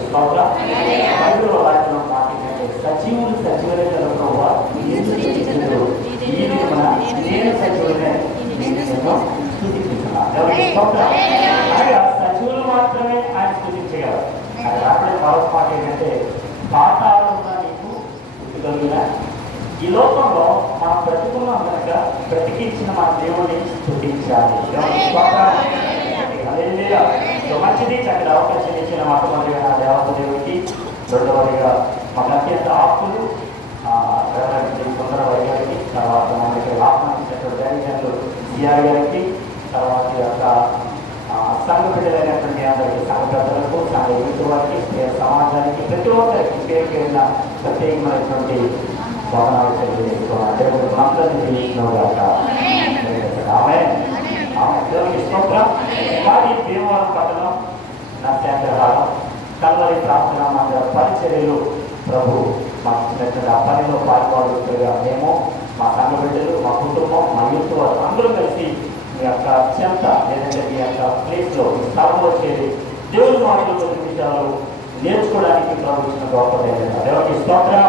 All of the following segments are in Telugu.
స్తోత్రం. బైబిల్లో రాసిన మాట ఏంటంటే, సజీవులు సజీవులే కదా ప్రభువా, సజీవులు? స్తోత్రం. సజీవులు మాత్రమే ఆయన స్థుతించగలరు అది రాబడే మరొక మాట ఏంటంటే పాతాళంగా నీకు కలిగిన ఈ లోకంలో మనం బ్రతుకున్నాం కనుక బ్రతికించిన మన దేవుని స్థుతించాలి మంచిది చక్కటి అవకాశం ఇచ్చిన మొట్టమొదటిగా దేవత దేవుడికి రెండవదిగా మన అత్యంత ఆప్తులు. సుందర గారికి తర్వాత మనకి ఆహ్వానించినటువంటి డైరెక్టర్లు సిఆర్ గారికి తర్వాత యొక్క సంఘ బిడ్డలైనటువంటి అందరికీ సంఘ పెద్దలకు సంఘ యూత్ వారికి సమాజానికి ప్రతి ఒక్కరికి పేరు పేరున ప్రత్యేకమైనటువంటి భవనాలు తెలియజేసుకోవాలి దేవుడు ఆమె ఆమె దేవునికి స్తోత్రం వారి భీమవరం పట్టణం నత్యాగ్రహారం కల్వరి ప్రార్థన మందిర పరిచర్యలు ప్రభు మాకు ఇచ్చినటువంటి ఆ పనిలో పాల్గొడుతుగా మేము మా సంఘ బిడ్డలు మా కుటుంబం మా యూత్ వారు అందరూ కలిసి మీ యొక్క అత్యంత లేదంటే మీ యొక్క ప్లేస్లో మీ స్థలంలో చేరి దేవుని మాటలు కొన్ని నేర్చుకోవడానికి ప్రభుత్వం ఇచ్చిన గొప్ప దేవునికి స్తోత్రం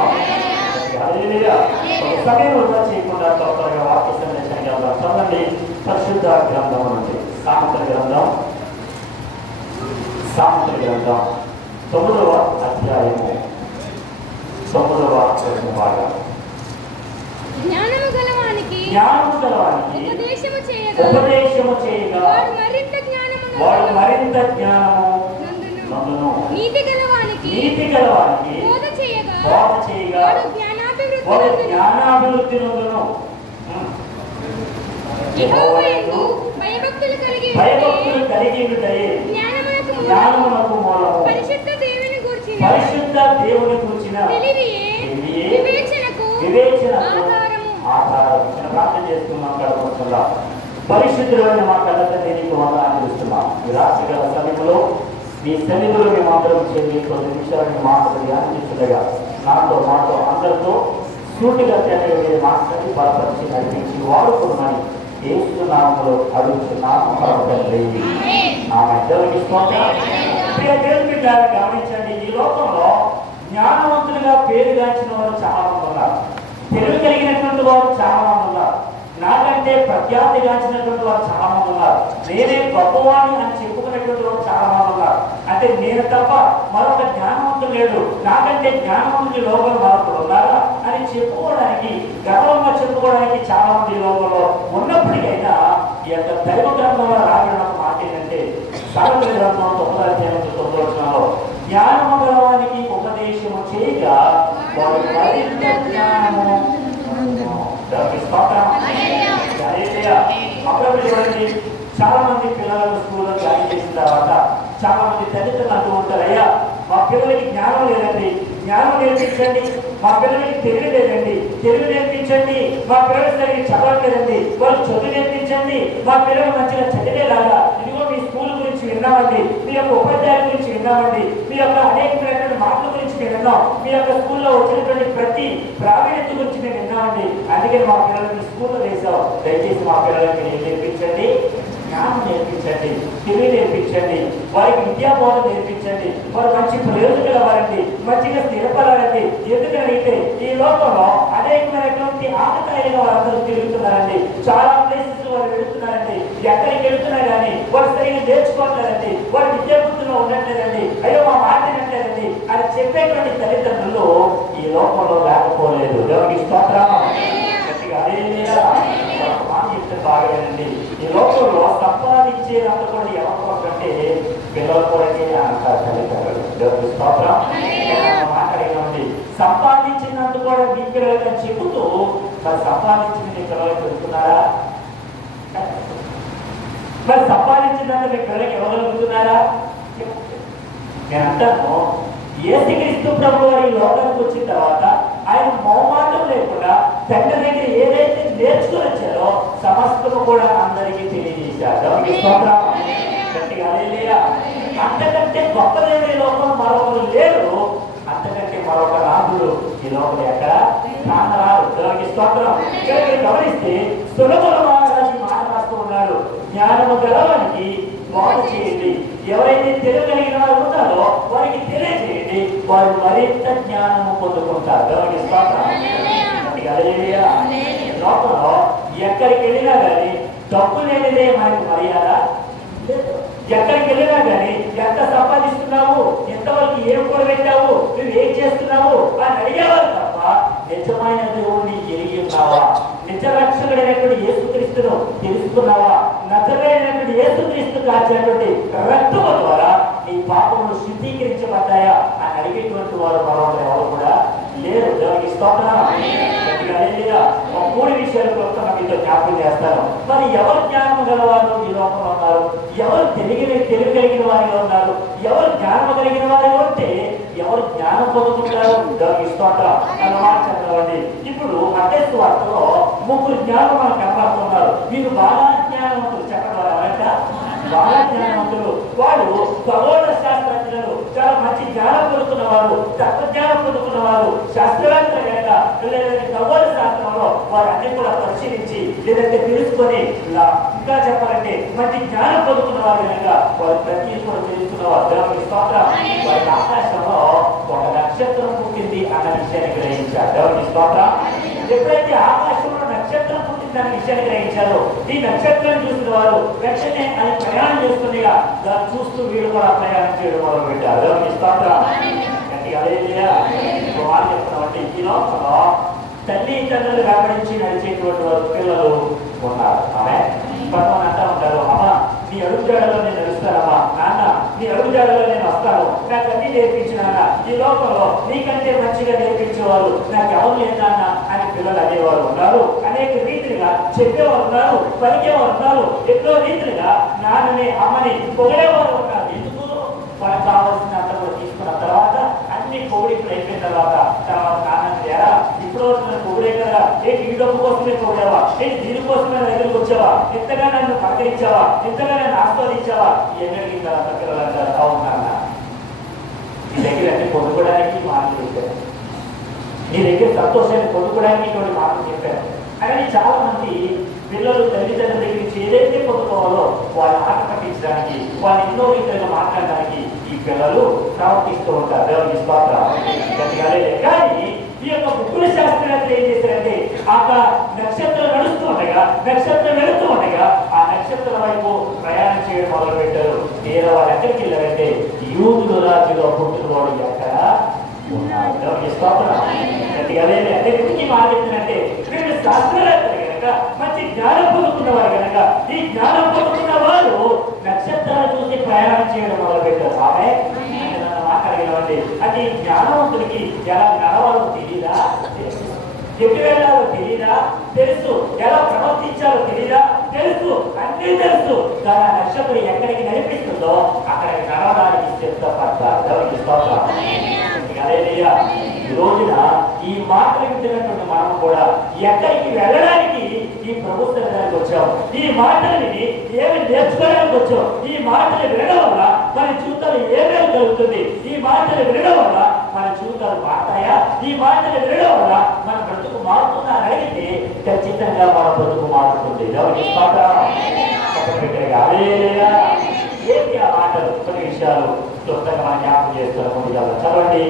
హల్లెలూయా. ఒక సమయం వృధా చేయకుండా తొందరగా వాక్య సందేశానికి వెళ్దాం చదవండి పరిశుద్ధ గ్రంథం నుండి సామెతల గ్రంథం. సామెతల గ్రంథం. తొమ్మిదవ అధ్యాయము. తొమ్మిదవ వచన భాగం. జ్ఞానము గలవానికి జ్ఞానము గలవానికి ఉపదేశము చేయగా ఉపదేశము చేయగా వాడు మరింత జ్ఞానమును వాడు మరింత జ్ఞానము నందును. నీతి గలవానికి నీతి గలవానికి బోధ చేయగా బోధ చేయగా వాడు జ్ఞానాభివృద్ధి వాడు. జ్ఞానాభివృద్ధి నందును. భయభక్తులు కలిగి ఉంటే జ్ఞానమునకు మూలము. పరిశుద్ధ దేవుని గూర్చిన పరిశుద్ధ దేవుని గురించిన తెలివియే వివేచనకు వివేచనకు ఆధారం చిన్న ప్రార్థన చేస్తున్నాం కడపడుతుందా పరిశుద్ధులైన మా కళ్ళతో నీకు వందనాలు ఇస్తున్నాం ఈ రాశి గల సమయంలో ఈ సన్నిధిలో మేము అందరం చేరి కొద్ది నిమిషాలు మాటలు ధ్యానించుండగా నాతో మాతో అందరితో సూటిగా మీరు మాట్లాడి బలపరిచి నడిపించి వాడుకున్నామని ఏస్తున్నాములో అడుగుతున్నాము ఆమె. ప్రియ దేవుని బిడ్డలారా గమనించండి ఈ లోకంలో జ్ఞానవంతులుగా పేరుగాంచిన వారు చాలా మంది ఉన్నారు తెలివి కలిగినటువంటి వారు చాలా మంది ఉన్నారు నాకంటే ప్రఖ్యాతిగాంచినటువంటి వారు చాలా మంది ఉన్నారు నేనే గొప్పవాణి అని చెప్పుకునేటువంటి వారు చాలా మంది ఉన్నారు అంటే నేను తప్ప మరొక జ్ఞానవంతుడు లేడు. నాకంటే జ్ఞానవంతుడి లోపల మరొకరు ఉన్నారా అని చెప్పుకోవడానికి గర్వంగా చెప్పుకోవడానికి చాలా మంది లోపల ఉన్నప్పటికైనా ఈ యొక్క దైవ గ్రంథంలో రాయడం మాట ఏంటంటే సాగర గ్రంథం తొమ్మిది అధ్యాయం తొమ్మిది జ్ఞానము గలవానికి ఉపదేశము చేయగా వాడు మరింత జ్ఞానము. అప్పుడప్పుడు చూడండి చాలా మంది పిల్లలను స్కూల్లో జాయిన్ చేసిన తర్వాత చాలా మంది తల్లిదండ్రులు మా పిల్లలకి జ్ఞానం లేదండి. జ్ఞానం నేర్పించండి. మా పిల్లలకి తెలివి లేదండి. తెలివి నేర్పించండి. మా పిల్లలు సరిగ్గా చదవట్లేదండి. వాళ్ళు చదువు నేర్పించండి. మా పిల్లలు మంచిగా చదివేలాగా ఇదిగో మీ స్కూల్ గురించి విన్నామండి. మీ యొక్క ఉపాధ్యాయుల గురించి విన్నామండి. మీ యొక్క అనేకమైనటువంటి మాటల గురించి మేము విన్నాం. మీ యొక్క స్కూల్లో వచ్చినటువంటి ప్రతి ప్రావీణ్యత గురించి మేము విన్నామండి. అందుకే మా పిల్లలకి స్కూల్లో వేసాం దయచేసి మా పిల్లలకి నేర్పించండి? జ్ఞానం నేర్పించండి. తెలివి నేర్పించండి. వారికి విద్యాబోధన నేర్పించండి. వారు మంచి ప్రయోజకులు అవ్వాలండి మంచిగా స్థిరపడాలండి. ఎందుకంటే ఈ లోకంలో అనేకమైనటువంటి ఆకతాయిగా వారందరూ తిరుగుతున్నారండి. చాలా ప్లేసెస్ వారు వెళుతున్నారండి. ఎక్కడికి వెళుతున్నా కానీ వారు సరిగ్గా నేర్చుకోవట్లేదండి. వారు విద్యాబుద్ధుల్లో ఉండట్లేదండి. అయ్యో మా మాట వినట్లేదండి అని చెప్పేటువంటి తల్లిదండ్రులు ఈ లోకంలో లేకపోలేదు. దేవునికి స్తోత్రం. గట్టిగా మాట చెప్తే బాగానండి ఈ లోకంలో సంపాదించేదంత కూడా ఎవరి పిల్లల కొరకే తల్లిదండ్రులు సంపాదించినంత కూడా మీ పిల్లలకి చెబుతూ మరి పిల్లలకి వెళ్తున్నారా? మరి సంపాదించినంత మీ పిల్లలకి ఇవ్వగలుగుతున్నారా నేను అంటాను ఏసుక్రీస్తు ప్రభు వారి లోకానికి వచ్చిన తర్వాత ఆయన మౌమాటం లేకుండా తండ్రి దగ్గర ఏదైతే నేర్చుకుని వచ్చారో సమస్తము కూడా అందరికీ తెలియజేశారు. గట్టిగా. అంతకంటే గొప్ప దేవుడి లోకం మరొకరు లేరు. అంతకంటే మరొక రాజుడు ఈ లోపల ఎక్కడ? స్తోత్రం. ఇక్కడ మీరు గమనిస్తే సులభుల మహారాజు మాట రాస్తూ ఉన్నాడు. జ్ఞానము గలవానికి బాగు చేయండి. ఎవరైతే తెలివి కలిగిన వారు వారు మరింత జ్ఞానము పొందుకుంటారు. దేవునికి స్తోత్రం. ఎక్కడికి వెళ్ళినా కానీ డబ్బు లేనిదే మనకు మర్యాద ఎక్కడికి వెళ్ళినా కానీ ఎంత సంపాదిస్తున్నావు ఎంతవరకు ఏం కూడబెట్టావు నువ్వు ఏం చేస్తున్నావు అని అడిగేవారు తప్ప నిజమైన దేవుడిని ఎరిగి ఉన్నావా? నిజ రక్షకుడైనటువంటి యేసుక్రీస్తును తెలుసుకున్నావా? నజరైనటువంటి ఏసుక్రీస్తు కాచినటువంటి రక్తము ద్వారా నీ పాపములు శుద్ధీకరించబడ్డాయా అని అడిగేటువంటి వారు మరొకరు ఎవరు కూడా లేరు. దేవునికి స్తోత్రం. గట్టిగా ఒక మూడు విషయాలు క్లుప్తంగా మీతో జ్ఞాపకం చేస్తాను. మరి ఎవరు జ్ఞానం గలవారు? ఈ లోకంలో ఉన్నారు. ఎవరు తెలిగిన తెలివి కలిగిన వారిగా ఉన్నారు? ఎవరు జ్ఞానం కలిగిన వారిగా ఉంటే ఎవరు జ్ఞానం పొందుకుంటారు దేవునికి స్తోత్రం. అన్నమాట చదవండి ఇప్పుడు అదే స్వార్థలో ముగ్గురు జ్ఞానం మనం కనపడుతున్నారు. మీరు బాగా జ్ఞానవంతులు చెప్పగలరా బాలా బాగా జ్ఞానవంతులు వాళ్ళు ఖగోళ శాస్త్రజ్ఞులు చాలా మంచి జ్ఞానం పొందుకున్న వారు తత్వజ్ఞానం పొందుకున్న వారు శాస్త్రవేత్త కనుక లేదంటే ఖగోళ శాస్త్రంలో వారు అన్ని కూడా పరిశీలించి లేదంటే తెలుసుకొని ఇలా ఇంకా చెప్పాలంటే మంచి జ్ఞానం పొందుకున్న వారు కనుక వారు ప్రతి కూడా తెలుసుకున్న వారు స్తోత్రం. వారి ఆకాశంలో ఒక నక్షత్రం పుట్టింది అన్న విషయాన్ని గ్రహించారు. ఎవరి స్తోత్రం. ఎప్పుడైతే ఆకాశంలో నక్షత్రం పుట్టిందన్న విషయాన్ని గ్రహించారు ఈ నక్షత్రాన్ని చూసిన వారు వెంటనే అది ప్రయాణం చేస్తుందిగా దాన్ని చూస్తూ వీళ్ళు కూడా ప్రయాణం చేయడం మొదలు పెట్టారు. చెప్తున్నామంటే ఈ లోకంలో తల్లి తండ్రులు వెంబడించి నడిచేటువంటి వారు పిల్లలు ఉన్నారు. ఆమె కొంతమంది అంటా ఉంటారు అమ్మ నీ అడుగుజాడలో నేను నడుస్తానమ్మా. నీ అడుగుజాడలో నేను వస్తాను నాకు అన్ని నేర్పించు ఈ లోకంలో నీకంటే మంచిగా నేర్పించేవారు నాకు ఎవరు లేదు అని పిల్లలు అనేవారు ఉన్నారు. అనేక రీతిగా చెప్పేవారు ఉన్నారు పలికేవారు ఉన్నారు. ఎన్నో రీతిగా నాన్నని అమ్మని పొగిడేవారు ఉన్నారు. ఎందుకు? మనకు కావాల్సినంత తీసుకున్న తర్వాత అన్ని కోడి అయిపోయిన తర్వాత తర్వాత ఇప్పుడు వస్తున్న పొగిడే కదా ఏంటి ఈ డబ్బు కోసమే పొగిడావా ఏంటి దీనికోసమే దగ్గరికి వచ్చావా ఇంతగా నన్ను పలకరించావా ఇంతగా నన్ను ఆస్వాదించావా పిల్లలు అంటారు అవును నాన్న నీ. దగ్గర అన్ని పొందుకోవడానికి మాటలు చెప్పారు. నీ దగ్గర సంతోషాన్ని పొందుకోవడానికి ఇటువంటి మాటలు చెప్పారు. కానీ చాలా మంది పిల్లలు తల్లిదండ్రుల దగ్గర నుంచి ఏదైతే పొందుకోవాలో వాళ్ళని ఆట పట్టించడానికి వాళ్ళు ఎన్నో రీతిగా మాట్లాడడానికి ఈ పిల్లలు ప్రవర్తిస్తూ ఉంటారు. గట్టిగా లేదు. కానీ ఈ యొక్క ముగ్గుల శాస్త్రవేత్తలు ఏం చేశారంటే ఆ నక్షత్రం నడుస్తూ ఉండగా నక్షత్రం వెళుతూ ఉండగా ఆ నక్షత్రం వైపు ప్రయాణం చేయడం మొదలు పెట్టారు తీరా వాళ్ళు ఎక్కడికి వెళ్ళారంటే యూదుల రాజులో పుట్టినవాడు ఎక్కడ ఉన్నాడు. దేవునికి స్తోత్రం గట్టిగా ఎందుకు మాట చెప్తున్నట్టే శాస్త్రవేత్తలు కనుక మంచి జ్ఞానం పొందుకున్నవారు కనుక ఈ జ్ఞానం పొందుకున్న వారు నక్షత్రాలు చూసి ప్రయాణం చేయడం మొదలు పెట్టారు ఆమె? మాట్లాడగలమండి అంటే ఈ జ్ఞానవంతుడికి ఎలా నడవాలో తెలియదా తెలుసు. ఎటు వెళ్ళాలో తెలియదా తెలుసు. ఎలా ప్రవర్తించాలో తెలియదా తెలుసు. అన్నీ తెలుసు. కానీ ఆ నక్షత్రం ఎక్కడికి నడిపిస్తుందో అక్కడికి నడవడానికి సిద్ధపడతారు ఈ రోజున ఈ మాటలు వింటున్నటువంటి మనం కూడా ఎక్కడికి వెళ్ళడానికి ఈ ప్రభుత్వం వచ్చాం. ఈ మాటలని ఏమి నేర్చుకోవడానికి వచ్చాం. ఈ మాటలు వినడం వల్ల మన జీవితాలు ఏమేమి జరుగుతుంది? ఈ మాటలు వినడం వల్ల మన జీవితాలు మారుతాయా? ఈ మాటలు వినడం వల్ల మన బ్రతుకు మారుతుందా అని అడిగితే ఖచ్చితంగా మన బ్రతుకు మారుతుంది. ఏంటి ఆ మాటలు కొన్ని విషయాలు క్లుప్తంగా మనం జ్ఞాపకం చేస్తున్న ముందుగా చదవండి.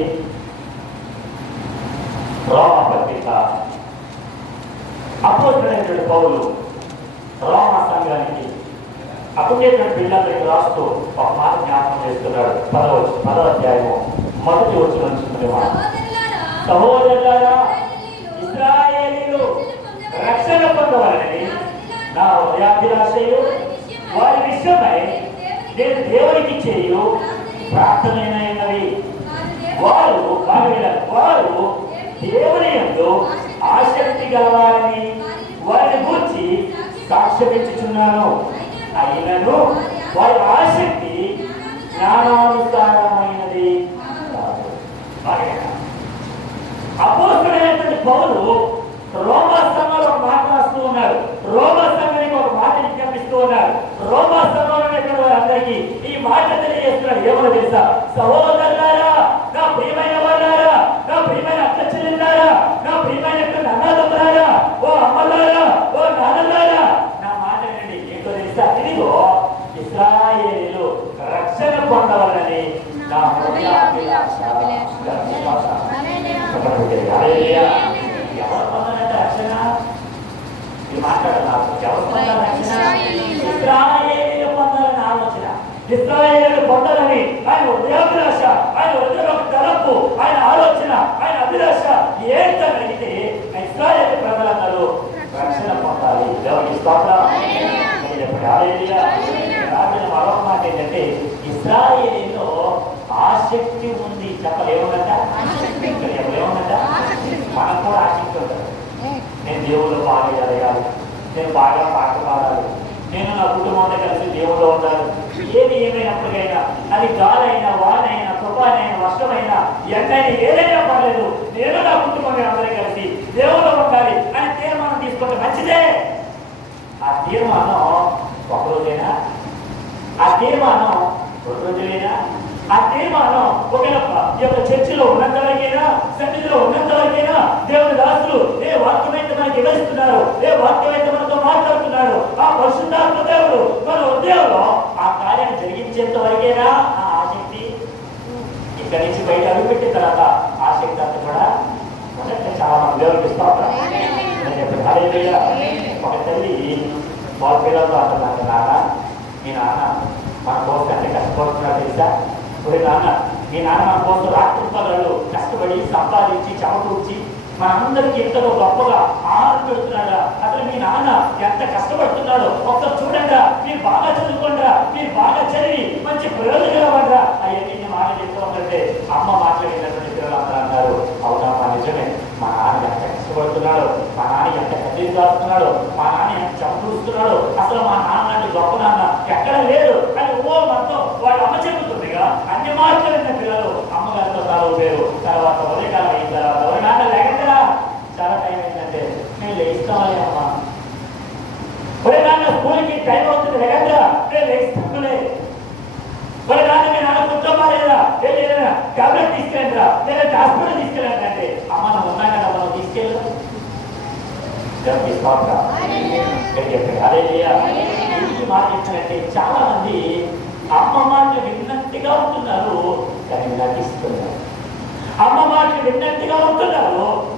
రోమ పత్రిక. అపోజినటువంటి పౌరులు రోమ సంఘానికి అప్పుడేటువంటి పిల్లలకి రాస్తూ ఒక మాట జ్ఞాపకం చేస్తున్నాడు పదవ పదవ అధ్యాయము మొదటి వచ్చిన సహోదరులారా ఇస్రాయేలీలు రక్షణ పొందవాలని నా హృదయాభిలాషయు వారి విషయమై నేను దేవునికి చేయు ప్రార్థనైనవి వారు వారి దేవుని యందు ఆసక్తి గలవారని వారిని గూర్చి సాక్ష్యమిచ్చుచున్నాను. అయినను వారి ఆసక్తి జ్ఞానానుసారమైనది కాదు. బాగా. అపోస్తుడైనటువంటి పౌలు రోమా సంఘంలో ఒక మాట రాస్తూ ఉన్నారు రోమా సంఘానికి ఒక మాట విజ్ఞాపిస్తూ ఉన్నారు రోమా సంఘంలో ఉన్నటువంటి వారందరికీ ఈ మాట తెలియజేస్తున్నారు ఏమో తెలుసా సహోదరులారా నా ప్రియమైన వాళ్ళారా నా ప్రియమైన అక్క చెల్లెళ్ళారా పొందాలని పొందాలని ఆయన హృదయాభిలాష ఆయన హృదయంలో తలపు ఆయన ఆలోచన ఆయన అభిలాష ఏంటని నేను దేవుళ్ళు బాగా ఎదగాలి నేను బాగా పాట పాడాలి. నేను నా కుటుంబంతో కలిసి దేవుళ్ళు ఉండాలి. ఏది ఏమైనప్పటికైనా అది గాలైనా వానైనా తుఫానైనా వర్షమైనా ఎండైనా ఏదైనా పర్లేదు. నేను నా కుటుంబం అందరూ కలిసి దేవుళ్ళు ఉండాలి అని తీర్మానం తీసుకుంటే మంచిదే. ఆ తీర్మానం ఒకరోజైనా ఆ తీర్మానం రెండు రోజులైనా ఆ తీర్మానం ఒకవేళ ఈ యొక్క చర్చిలో ఉన్నంత వరకైనా సన్నిధిలో ఉన్నంత వరకైనా దేవుని దాసులు ఏ వాక్యం అయితే మనకి వివరిస్తున్నారు ఏ వాక్యం అయితే మనతో మాట్లాడుతున్నారు ఆ పరిశుద్ధాత్మ దేవుడు మన ఉద్యోగంలో ఆ కార్యం జరిగించేంత వరకైనా ఆ ఆసక్తి ఇక్కడి నుంచి బయట అడుగుపెట్టిన తర్వాత ఆసక్తి అంతా కూడా మొదట చాలా మంది దేవుడికి ఇస్తా ఒక తల్లి వాళ్ళ పిల్లలతో అంటున్నారు నాన్న మీ నాన్న మన కోసం ఎంత కష్టపడుతున్నారు తెలుసా? ఒరే నాన్న మీ నాన్న మన కోసం రాత్రిపగళ్ళు కష్టపడి సంపాదించి చమకూర్చి మనందరికీ ఎంతలో గొప్పగా ఆహారం పెడుతున్నాడా? అసలు మీ నాన్న ఎంత కష్టపడుతున్నాడో ఒకసారి చూడండి. మీరు బాగా చదువుకోండి. మీరు బాగా చదివి మంచి ప్రయోజనం పడరా అవన్నీ నేను మాట చెప్తూ ఉందంటే అమ్మ మాట్లాడినటువంటి పిల్లలందరూ అన్నారు. అవునా మా నిజమే. మా నాన్న ఎంత కష్టపడుతున్నాడు మా నాన్న ఎంత కదిలి దాస్తున్నాడో మా నాన్న ఎంత చంపుస్తున్నాడు అసలు మా నాన్న అంటే గొప్ప నాన్న ఎక్కడ లేదు అని ఓ మొత్తం వాళ్ళ అమ్మ అన్ని మాట్లాడిన పిల్లలు. అమ్మగారితో తాను పేరు తర్వాత ఉదయకాలం అయిన తర్వాత ఒక నాట లేకపోతే చాలా టైం ఏంటంటే నేను లేచుకోవాలి అమ్మ. ఒరే నాన్న స్కూల్కి టైం అవుతుంది లేకపోతే నేను లేస్తానులే మరి నాన్న మీ నాన్న కూర్చోమా లేదా ఏ లేదా టాబ్లెట్ తీసుకెళ్ళరా లేదా హాస్పిటల్ తీసుకెళ్ళండి అంటే అమ్మ నా ఉన్నా కదా మనం తీసుకెళ్ళు. దేవునికి స్తోత్రం. మాట ఏంటంటే చాలా మంది అమ్మ మాటలు విన్నట్టుగా ఉంటున్నారు. కానీ నటిస్తున్నారు. అమ్మ మాటలు విన్నట్టుగా ఉంటున్నారు.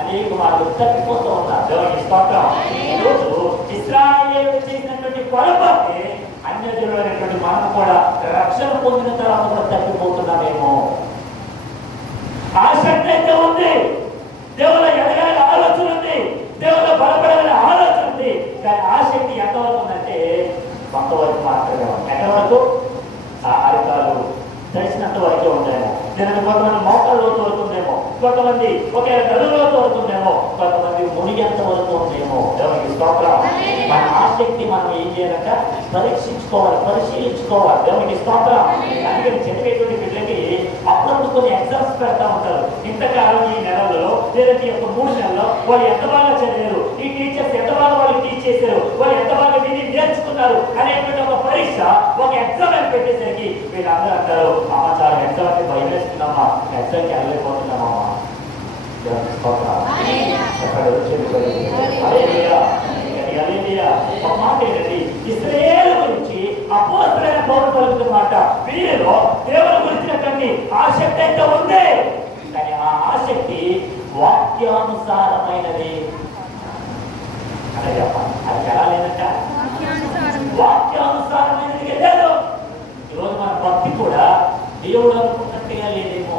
అనేక వాళ్ళు తప్పిపోతూ ఉన్నారు. దేవునికి స్తోత్రం ఈరోజు ఇస్రాయేల్ చేసినటువంటి పొరపాటే అన్యజులైనటువంటి మనం కూడా రక్షణ పొందిన తర్వాత కూడా తప్పిపోతున్నామేమో. ఆసక్తి అయితే ఉంది. దేవుల ఎదగాలని ఆలోచన ఉంది. దేవుల బలపడాలని ఆలోచన ఉంది. కానీ ఆసక్తి ఎంతవరకు ఉందంటే కొంతవరకు మాత్రమే ఎంతవరకు? ఆ అరికాలు తెలిసినంత వరకే ఉంటాయేమో. నేను కొంతమంది మోకాళ్ళ లోతు వరకు ఉందేమో కొంతమంది ఒకే గడువులోతు వరకు ఉందేమో కొంతమంది మునిగేంత వరకు ఉందేమో. దేవునికి స్తోత్రం. మన ఆసక్తి మనం ఏం చేయాలంట? పరీక్షించుకోవాలి పరిశీలించుకోవాలి. దేవునికి స్తోత్రం. అందుకని చదివేటువంటి బిడ్డలకి అప్పుడప్పుడు కొన్ని ఎగ్జామ్స్ పెడతా ఉంటారు. ఇంతకాలం ఈ నెలల్లో లేదంటే ఈ యొక్క మూడు నెలల్లో వాళ్ళు ఎంత బాగా చదివారు? ఈ టీచర్స్ ఎంత బాగా వాళ్ళు టీచ్ చేశారు? వాళ్ళు ఎంత బాగా విని నేర్చుకున్నారు? అనేటువంటి ఒక పరీక్ష ఒక ఎగ్జామ్ అని పెట్టేసరికి వీళ్ళందరూ అంటారు అమ్మ చాలా ఎగ్జామ్ అంటే భయం వేస్తున్నామా ఎగ్జామ్కి వెళ్ళలేకపోతున్నామమ్మా. ఎక్కడ వచ్చేది హల్లెలూయా. ఇక్కడికి హల్లెలూయా. ఒక మాట ఏంటండి ఇస్రాయేలు గురించి అపోస్తలైన పౌరులు పలుకుతున్న మాట వీరిలో దేవుని గురించినటువంటి ఆసక్తి అయితే ఉంది కానీ ఆ ఆసక్తి వాక్యానుసారమైనది అదే చెప్పాలి అది ఎలా లేదంట వాక్యానుసారమైనది లేదు ఈరోజు మన భక్తి కూడా దేవుడు అనుకున్నట్టుగా లేదేమో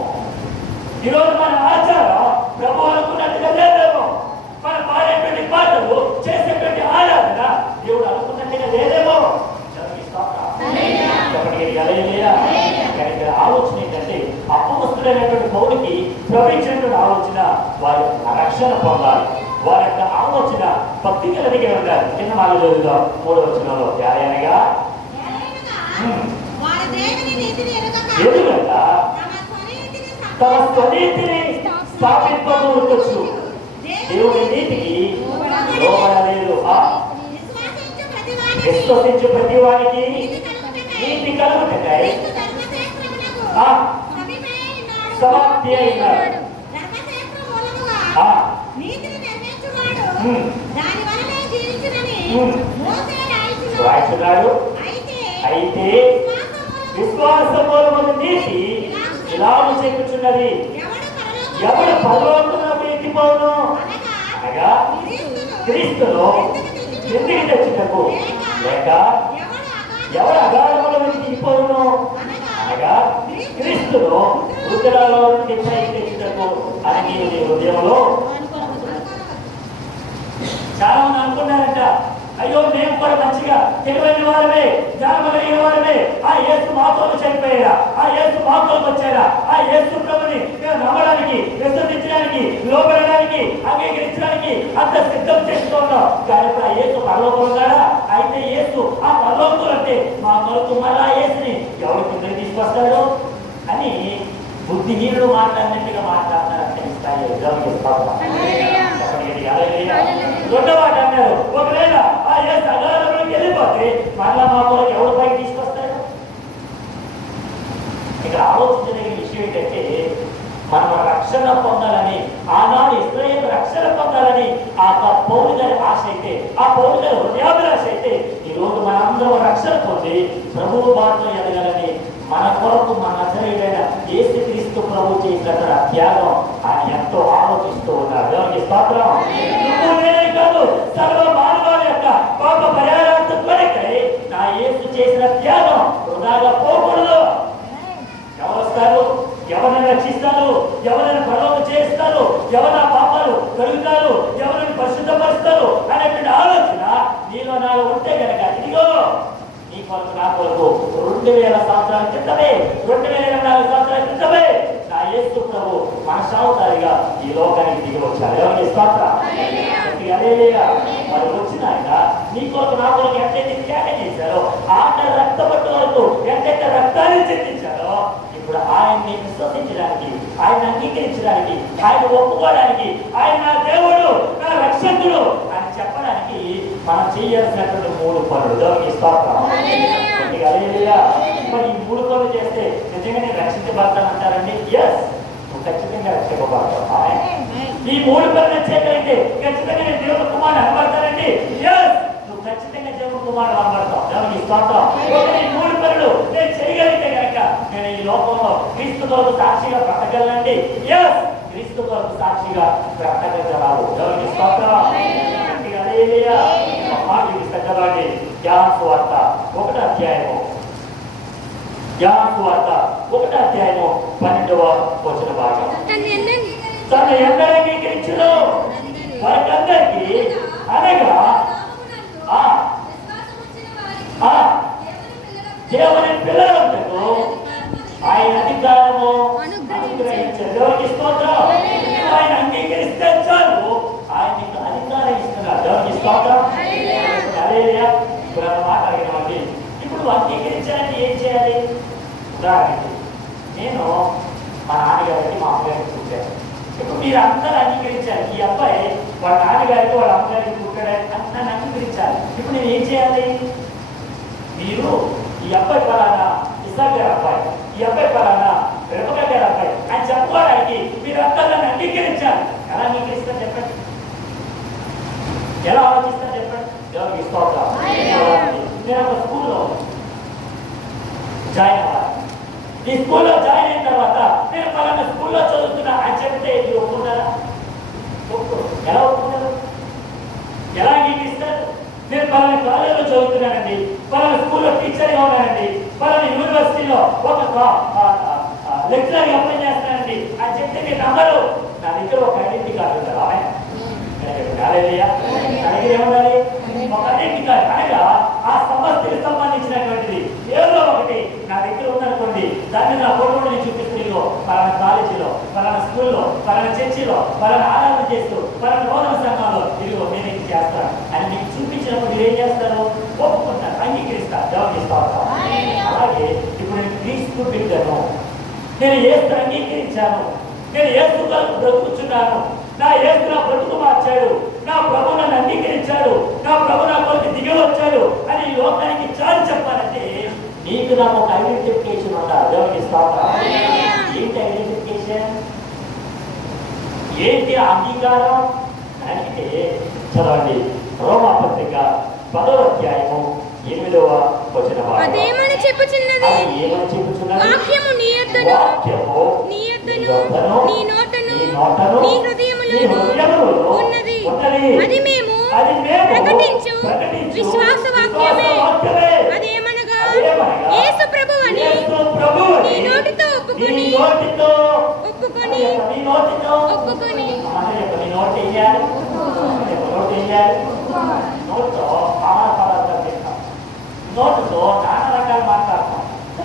ఈరోజు మన ఆచారం ప్రభు అనుకున్నట్టుగా లేదేమో మన పాడేటువంటి పాటలు చేసేటువంటి ఆరాధన దేవుడు అనుకున్నట్టుగా లేదేమో ఆలోచన ఏంటంటే అపవస్తుడైనటువంటి పౌరుడికి ప్రవహించినటువంటి ఆలోచన వారి రక్షణ పొందాలి వారి యొక్క ఆలోచన భక్తి కలిగి కింద మాలో చదువుదాం మూడో నీతిని ఎరుగక ఎదుగక తమ స్వనీతిని స్థాపింపవచ్చు దేవుని నీతికి లోబడలేదు. ఆ. విశ్వాసించు ప్రతి వారికి నీతి ఉన్నాడు. సమాప్తి అయినాడు. నీతిని. దాని వలనే జీవించునని. మోసే రాయించున్నాడు. అయితే మూలముగా విశ్వాసమూలమైన నీతి ఇలాగు చెప్పుచున్నది ఎవడు పరలోకమునకు ఎక్కిపోవును అనగా క్రీస్తును ఎందుకు తెచ్చుటకు. లేక ఎవడు ఎవరు అగాధ అగాధములకు దిగిపోవును అనగా క్రీస్తును ఉత్తరాలో నుండి పైకి తెచ్చుటకు. అని నీ హృదయంలో చాలా మంది అనుకున్నారంట అయ్యో మేము కూడా మంచిగా తెలివైన వారమే జ్ఞానం కలిగిన వారమే ఆ యేసు మాతో చనిపోయారా ఆ యేసు మాతో వచ్చారా ఆ యేసు ప్రభుని మేము నమ్మడానికి విశ్వసించడానికి లోపడడానికి అంగీకరించడానికి అంత సిద్ధం చేస్తున్నాం కానీ ఇప్పుడు ఆ యేసు పరలోకం ఉన్నాడా? అయితే యేసు ఆ పరలోకం అంటే మా కొరకు మళ్ళా యేసుని ఎవరి కిందకి తీసుకొస్తాడు? అని బుద్ధిహీనుడు మాట్లాడినట్టుగా మాట్లాడతారంటే ఇస్తాయి హల్లెలూయా. అన్నారు ఒకవేళ ఆ ఏ సగాలంలోకి వెళ్ళిపోతే మళ్ళా మా కొరకు ఎవరు పైకి తీసుకొస్తాడు ఇక్కడ ఆలోచించదగిన విషయం ఏంటంటే మనం రక్షణ పొందాలని ఆనాడు ఇస్రాయేల్ రక్షణ పొందాలని ఆ ప- పౌరు గారి ఆశ అయితే ఆ పౌరు గారి హృదయాభిలాష అయితే ఈరోజు మనందరం రక్షణ పొంది ప్రభువు బాటలో ఎదగాలని మన కొరకు మన అసలైన ఏసు క్రీస్తు ప్రభు చేసిన త్యాగం ఆయన ఎంతో ఆలోచిస్తూ ఉన్నారు. స్తోత్రం. కాదు సర్వ మానవాల యొక్క పాప పరిహారార్థం కొరకై నా యేసు చేసిన త్యాగం వృధాగా పోకూడదు. ఎవరు ఎవరిని రక్షిస్తారు? ఎవరిని పడవ చేస్తారు ఎవరు ఆ పాపాలు కలుగుతారు? ఎవరిని పరిశుద్ధపరుస్తారు? అనేటువంటి ఆలోచన నీలో నాలో ఉంటే కనుక ఇదిగో నీ కొరకు నా కొరకు రెండు వేల సంవత్సరాల క్రితమే రెండు వేల ఇరవై నాలుగు సంవత్సరాల క్రితమే నా యేసు ప్రభు మనసావతారిగా ఈ లోకానికి దిగి వచ్చారు ఎవరికి స్తోత్ర? హల్లెలూయా. మరి వచ్చిన ఆయన నీ కొరకు నా కొరకు ఎంతైతే త్యాగం చేశారో ఆట రక్తపట్టు వరకు ఎంతైతే రక్తాన్ని చెందించారో ఇప్పుడు ఆయన్ని విశ్వసించడానికి ఆయన అంగీకరించడానికి ఆయన ఒప్పుకోవడానికి ఆయన నా దేవుడు నా రక్షకుడు అని చెప్పడానికి మనం చేయాల్సినటువంటి మూడు పనులు. దేవునికి. మరి ఈ మూడు పనులు చేస్తే నిజంగానే రక్షించబడతానంటారండి? ఎస్ నువ్వు ఖచ్చితంగా రక్షించబడతావు ఈ మూడు పనులు చేయగలిగితే ఖచ్చితంగా నేను దేవుని కుమారుడు అనబడతానండి నువ్వు ఖచ్చితంగా దేవుని కుమారుడు అనబడతావు దేవుని స్తోత్రం ఈ మూడు పనులు నేను చేయగలిగితే కనుక నేను ఈ లోకంలో క్రీస్తు కొరకు సాక్షిగా బ్రతకగలనండి ఎస్ క్రీస్తు కొరకు సాక్షిగా బ్రతకగలరావు దేవుని స్తోత్రం మాట ఇది చదవండి ధ్యాన వార్త ఒకటి అధ్యాయము ధ్యాన వార్త ఒకటో అధ్యాయము పన్నెండవ వచ్చిన భాగం. తను ఎన్నని తన ఎందరూ అంగీకరించును వారికందరికీ అనగా దేవుని పిల్లలకు ఆయన అధికారము అనుగ్రహించారు దేవునికి స్తోత్రం? ఆయన అంగీకరిస్తే చాలు. ఆయన నీకు అధికారం ఇస్తున్నారు దేవునికి స్తోత్రం? ఆ మాట ఇప్పుడు అంగీకరించాలంటే ఏం చేయాలి? ఉదాహరణకి నేను మా నాన్నగారికి మా అమ్మగారికి పుట్టాను ఇప్పుడు మీరు అందరూ అంగీకరించాలి ఈ అబ్బాయి వాళ్ళ నాన్నగారికి వాళ్ళ అమ్మగారికి పుట్టాడని అంత నన్ను అంగీకరించాలి ఇప్పుడు నేను ఏం చేయాలి మీరు ఈ అబ్బాయి పలానా ఇసాక్ గారి అబ్బాయి ఈ అబ్బాయి పలానా రెపక గారి అబ్బాయి అని చెప్పుకోవడానికి మీరు అందరూ నన్ను అంగీకరించాలి ఎలా అంగీకరిస్తారు చెప్పండి ఎలా ఆలోచిస్తారు చెప్పండి దేవునికి స్తోత్రం నేను ఒక స్కూల్లో జాయిన్ అవ్వాలి ఈ స్కూల్లో జాయిన్ అయిన తర్వాత నేను పలానా స్కూల్లో చదువుతున్నా అని చెప్తే ఇది ఒప్పుకున్నారా ఎలా ఒప్పుకున్నారు ఎలా అంగీకరిస్తారు? నేను పలానా కాలేజీలో చదువుతున్నానండి పలానా స్కూల్లో టీచర్గా ఉన్నానండి పలానా యూనివర్సిటీలో ఒక లెక్చరర్ అప్లై చేస్తానండి అని చెప్తే మీరు నమ్మరు నా దగ్గర ఒక ఐడెంటిటీ కార్డు ఉంది ఆమె హల్లెలూయా. నా ఒక ఐడెంటిటీ కార్డు. అనగా ఆ సమస్యకి సంబంధించినటువంటిది ఏదో ఒకటి నా దగ్గర ఉందనుకోండి దాన్ని నా ఫోటోలు నేను చూపిస్తున్నాను పలానా కాలేజీలో పలానా స్కూల్లో పలానా చర్చిలో పలానా ఆరాధన చేస్తూ పలానా నూతన సంఘంలో ఇదిగో నేను ఇది చేస్తాను. అని మీకు చూపించినప్పుడు మీరు ఏం చేస్తారు? ఒప్పుకుంటారు అంగీకరిస్తారు. జవాబు ఇస్తారు అలాగే ఇప్పుడు నేను క్రీస్తు బిడ్డను. నేను ఏస్తు అంగీకరించాను. నేను ఏసు బ్రతుకుతున్నాను నా ఏస్తు నా బ్రతుకు మార్చాడు. నా ప్రభు నన్ను అంగీకరించాడు. నా ప్రభు నా కొరకు దిగి వచ్చాడు. అని ఈ లోకానికి చాలు చెప్పాలంటే నీకు నాకు ఒక ఐడెంటిఫికేషన్ ఉండాలి దేవునికి స్తోత్రం. ఏంటి ఐడెంటిఫికేషన్ ఏంటి అంగీకారం? అంటే చదవండి. రోమా పత్రిక పదవ అధ్యాయము ఎనిమిదవ వచ్చిన అదేమని చెప్పుచున్నది? ఏమని చెప్పుచున్నది? వాక్యము నీ యొద్దను, వాక్యము నీ యొద్దను, నీ యొద్దను, నీ నోటను, నీ నోటను, నీ హృదయములోను నీ హృదయములోను ఉన్నది. ఉన్నది. అది మేము అది మేము ప్రకటించు. విశ్వాస వాక్యమే. అదేమనగా, యేసు ప్రభువని నీ నోటితో ఒప్పుకొని, ఒప్పుకొని, ఒప్పుకొని, నోటితో నానా రకాల